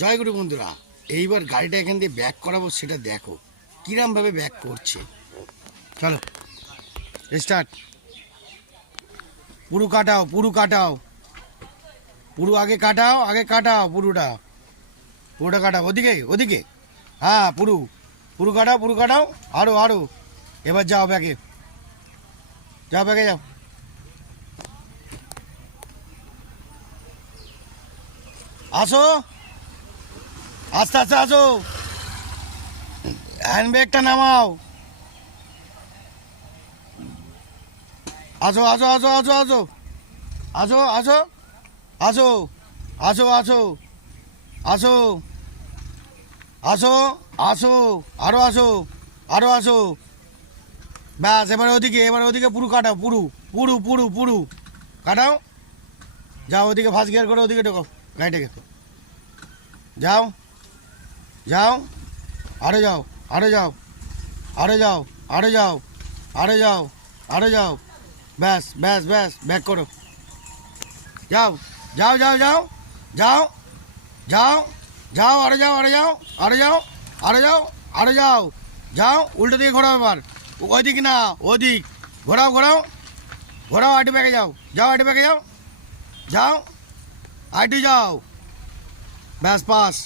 জয়গুরু বন্ধুরা, এইবার গাড়িটা এখান দিয়ে ব্যাক করাবো, সেটা দেখো কিরমভাবে ব্যাক করছে। চলো স্টার্ট। পুরো কাটাও, পুরো কাটাও, পুরো আগে কাটাও, আগে কাটাও, পুরোটা কাটাও, ওদিকে ওদিকে, হ্যাঁ পুরো পুরো কাটাও, পুরো কাটাও, আরো আরো। এবার যাও ব্যাগে, যাও ব্যাগে যাও। আসো, আস্তে আস্তে আসো, হ্যান্ড ব্যাগটা নামাও। আসো আসো আসো আসো আসো আসো আসো আসো আসো আসো আসো আসো আসো, আরো আসো, আরো আসো। ব্যাস, এবার ওদিকে, এবার ওদিকে পুরো কাটাও, পুরো পুরো পুরো পুরো কাটাও। যাও ওদিকে, ফার্স্ট গিয়ার করে ওদিকে ঢোকো গাড়িটাকে। যাও যাও, আরো যাও, আরো যাও, আরো যাও, আরো যাও, আরো যাও, আরো যাও। ব্যাস ব্যাস ব্যাস, ব্যাক করো। যাও যাও যাও যাও যাও যাও যাও, আরো যাও, আরো যাও, আরো যাও, আরো যাও, আরো যাও। যাও উল্টো দিকে ঘোরাও, এবার ওই দিক না, ওদিক ঘোরাও, ঘোরাও ঘোরাও, আইটি ব্যাগে যাও, যাও আইটি ব্যাগে যাও, যাও আইটি যাও। ব্যাস পাস।